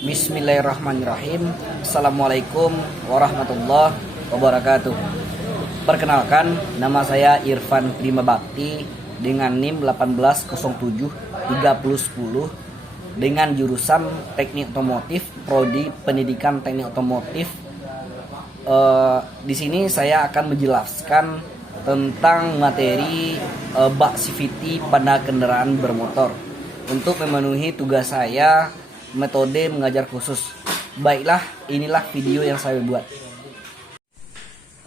Bismillahirrahmanirrahim. Assalamualaikum warahmatullahi wabarakatuh. Perkenalkan, nama saya Irfan Prima Bakti dengan NIM 18073010 dengan jurusan Teknik Otomotif, Prodi Pendidikan Teknik Otomotif. Di sini saya akan menjelaskan tentang materi bak CVT pada kendaraan bermotor. Untuk memenuhi tugas saya, metode mengajar khusus. Baiklah, inilah video yang saya buat.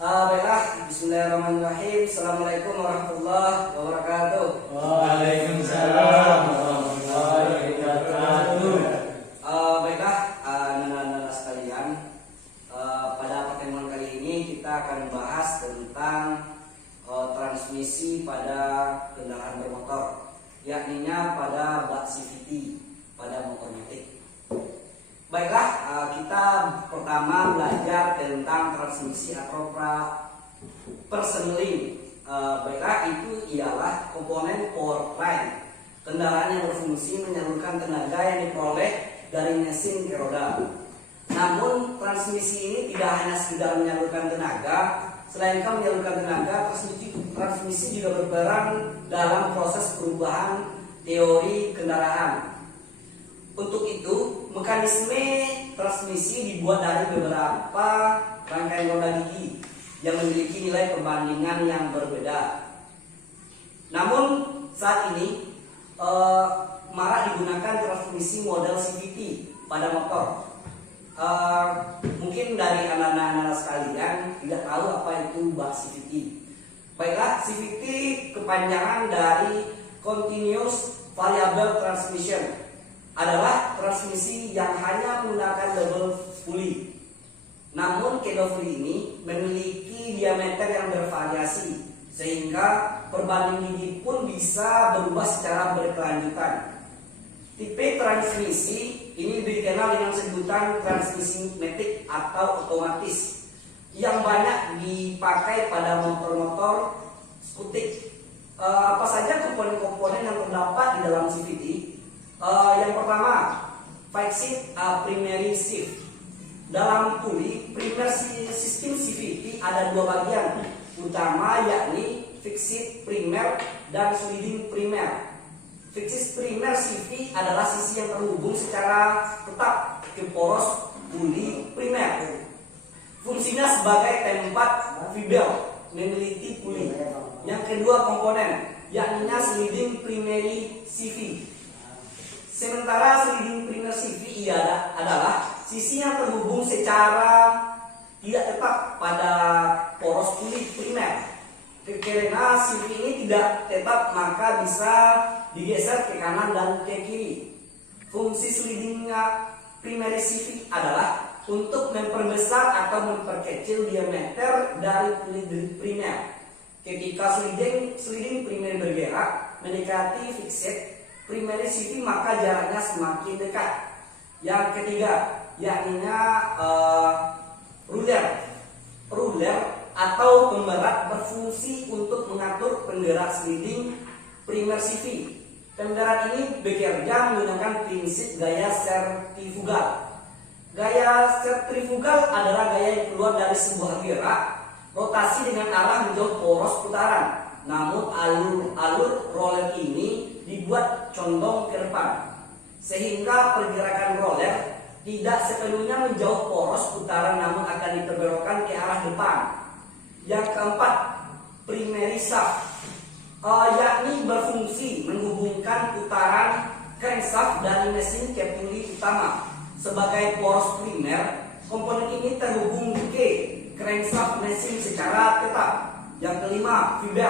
Baiklah, bismillahirrahmanirrahim. Assalamualaikum warahmatullahi wabarakatuh. Waalaikumsalam warahmatullahi wabarakatuh. Baiklah, anak-anak sekalian, pada pertemuan kali ini kita akan membahas tentang transmisi pada kendaraan bermotor, yakninya pada bak CVT pada motor metik. Baiklah, kita pertama belajar tentang transmisi atau persneling. Baiklah, itu ialah komponen powertrain kendaraan yang berfungsi menyalurkan tenaga yang diperoleh dari mesin ke roda. Namun transmisi ini tidak hanya sekedar menyalurkan tenaga, selainkan menyalurkan tenaga, transmisi juga berperan dalam proses perubahan teori kendaraan. Untuk itu, mekanisme transmisi dibuat dari beberapa rangkaian roda gigi yang memiliki nilai perbandingan yang berbeda. Namun saat ini marak digunakan transmisi model CVT pada motor. Mungkin dari anak-anak sekalian tidak tahu apa itu bak CVT. Baiklah, CVT kepanjangan dari Continuous Variable Transmission, adalah transmisi yang hanya menggunakan double pulley. Namun kedua pulley ini memiliki diameter yang bervariasi, sehingga perbanding gigi pun bisa berubah secara berkelanjutan. Tipe transmisi ini dikenal dengan sebutan transmisi matic atau otomatis, yang banyak dipakai pada motor-motor skutik. Apa saja komponen-komponen yang terdapat di dalam CVT? Yang pertama, fixed primary shift. Dalam pulley primer sistem CVT ada dua bagian utama, yakni fixed primer dan sliding primer. Fixed primer CV adalah sisi yang terhubung secara tetap ke poros pulley primer. Fungsinya sebagai tempat fibel meneliti pulley. Yang kedua komponen, yakni sliding primary CV. Sementara sliding primer CV adalah sisi yang terhubung secara tidak tetap pada poros pulley primer. Karena CV ini tidak tetap, maka bisa digeser ke kanan dan ke kiri. Fungsi sliding primary CV adalah untuk memperbesar atau memperkecil diameter dari pulley primer. Ketika sliding primer bergerak mendekati fixed primary CV, maka jaraknya semakin dekat. Yang ketiga, yakninya ruler atau pemberat berfungsi untuk mengatur penggerak sliding primer CV. Pemberat ini bekerja menggunakan prinsip gaya sentrifugal. Gaya sentrifugal adalah gaya yang keluar dari sebuah gerak rotasi dengan arah menjauh poros putaran. Namun alur roller ini dibuat condong ke depan, sehingga pergerakan roller tidak sepenuhnya menjauh poros putaran, namun akan diperbelokkan ke arah depan. Yang keempat, primary shaft, yakni berfungsi menghubungkan putaran crankshaft dari mesin ke pulley utama. Sebagai poros primer, komponen ini terhubung ke crankshaft mesin secara tetap. Yang kelima, fibel,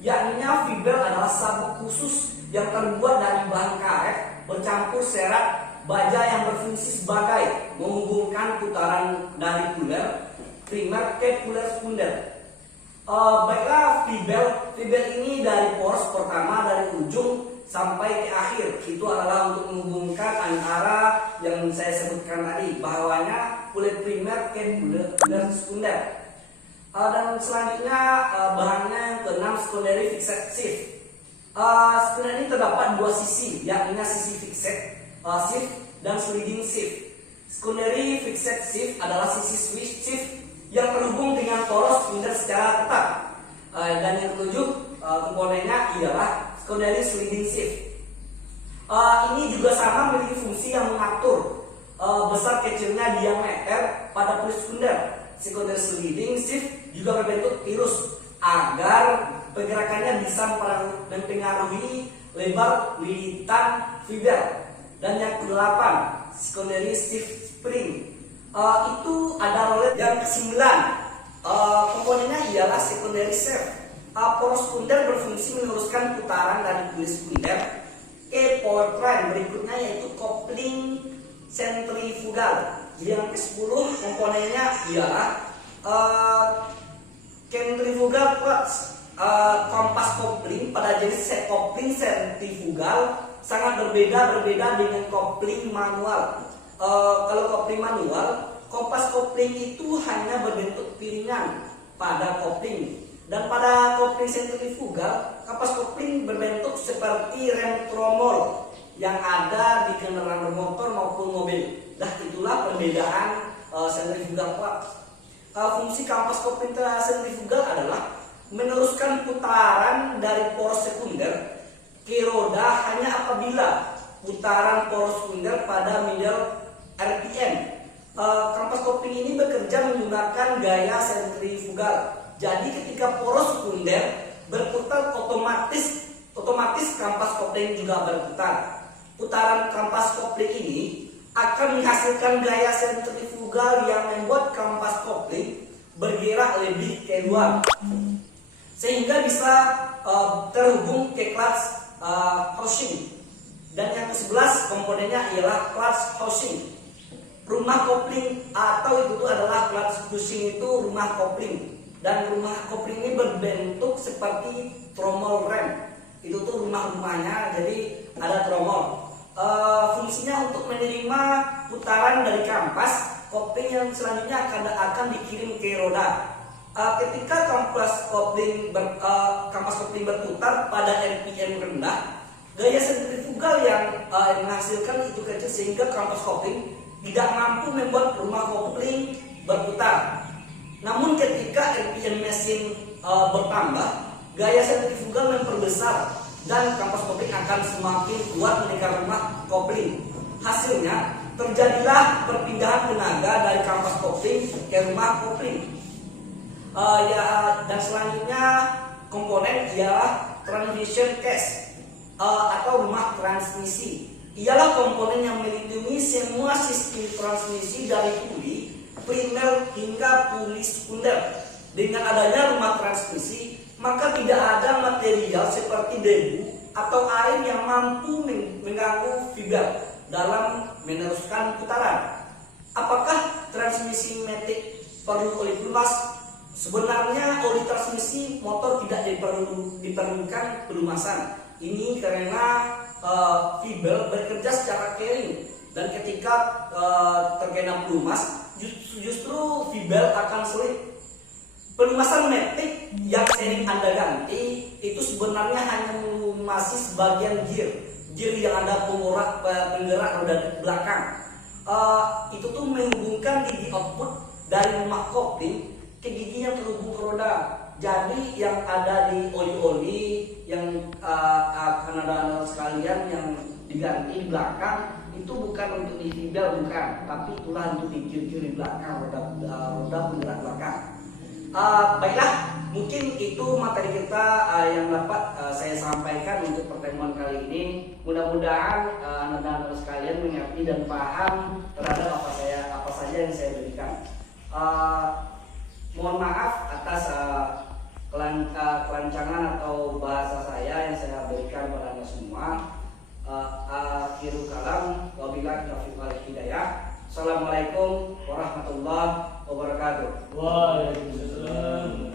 yakninya fibel adalah sabuk khusus yang terbuat dari bahan karet bercampur serat baja yang berfungsi sebagai menghubungkan putaran dari puller primer ke puller spundle. Baiklah, fibel ini dari poros pertama dari ujung sampai ke akhir itu adalah untuk menghubungkan antara yang saya sebutkan tadi, bahwanya puller primer ke puller spundle. Dan selanjutnya bahannya yang keenam, secondary fixed shift. Sebenarnya ini terdapat dua sisi, yakni sisi fixed shift dan sliding shift. Secondary fixed shift adalah sisi switch shift yang terhubung dengan poros spindle secara tetap. Dan yang ketujuh komponennya ialah secondary sliding shift. Ini juga sama memiliki fungsi yang mengatur besar kecilnya diameter pada push spindle. Secondary sliding shift juga berbentuk tirus agar pergerakannya bisa mempengaruhi lebar lilitan fiber. Dan yang ke-8, secondary shift spring. Itu ada roller. Yang ke-9, komponennya ialah secondary shaft. Poros spindle berfungsi meneruskan putaran dari kulit spindle ke powertrain berikutnya, yaitu coupling sentrifugal. Jadi yang ke-10 komponennya ialah centrifugal clutch. Kompas kopling pada jenis kopling sentrifugal sangat berbeda dengan kopling manual. Kalau kopling manual, kompas kopling itu hanya berbentuk piringan pada kopling, dan pada kopling sentrifugal, kompas kopling berbentuk seperti rem tromol yang ada di kendaraan bermotor maupun mobil. Nah, itulah perbedaan sentrifugal clutch. Fungsi kompas kopling sentrifugal adalah meneruskan putaran dari poros sekunder ke roda hanya apabila putaran poros sekunder pada middle RPM. Kompas kopling ini bekerja menggunakan gaya sentrifugal. Jadi ketika poros sekunder berputar, otomatis kompas kopling juga berputar. Putaran kompas kopling ini akan menghasilkan gaya sentrifugal yang membuat kompas kopling bergerak lebih keluar, sehingga bisa terhubung ke clutch housing. Dan yang ke-11 komponennya ialah clutch housing. Rumah kopling atau itu adalah clutch housing, itu rumah kopling. Dan rumah kopling ini berbentuk seperti tromol rem. Itu tuh rumahnya, jadi ada tromol. Fungsinya untuk menerima putaran dari kampas kopling yang selanjutnya akan dikirim ke roda. Ketika kampas kopling berputar pada RPM rendah, gaya sentrifugal yang menghasilkan itu kecil sehingga kampas kopling tidak mampu membuat rumah kopling berputar. Namun ketika RPM mesin bertambah, gaya sentrifugal memperbesar dan kampas kopling akan semakin kuat menekan rumah kopling. Hasilnya terjadilah perpindahan tenaga dari kampas kopling ke rumah kopling. Dan selanjutnya komponen ialah transmission case atau rumah transmisi. Ialah komponen yang melindungi semua sistem transmisi dari puli primer hingga puli sekunder. Dengan adanya rumah transmisi, maka tidak ada material seperti debu atau air yang mampu mengganggu fiber dalam meneruskan putaran. Apakah transmisi matic perlu oli pelumas? Sebenarnya oli transmisi motor tidak diperlukan pelumasan. Ini karena fiber bekerja secara kering, dan ketika terkena pelumas justru fiber akan sulit. Pelumasan matic yang sering Anda ganti itu sebenarnya hanya melumasi sebagian gear yang ada penggerak roda belakang. Itu tuh menghubungkan gigi output dari rumah kopling ke gigi yang terhubung ke roda. Jadi yang ada di oli-oli yang akan ada sekalian yang diganti di belakang itu bukan untuk di fiber, bukan, tapi itulah untuk di gear di belakang roda penggerak belakang. Baiklah, mungkin itu materi kita yang dapat saya sampaikan untuk pertemuan kali ini. Mudah-mudahan anak-anak sekalian mengerti dan paham terhadap apa saja yang saya berikan. Mohon maaf atas kelancangan atau bahasa saya yang saya berikan pada anda semua. Akhirul kalam, wabillahi taufiq wal hidayah. Assalamualaikum warahmatullahi wabarakatuh. Waalaikumsalam.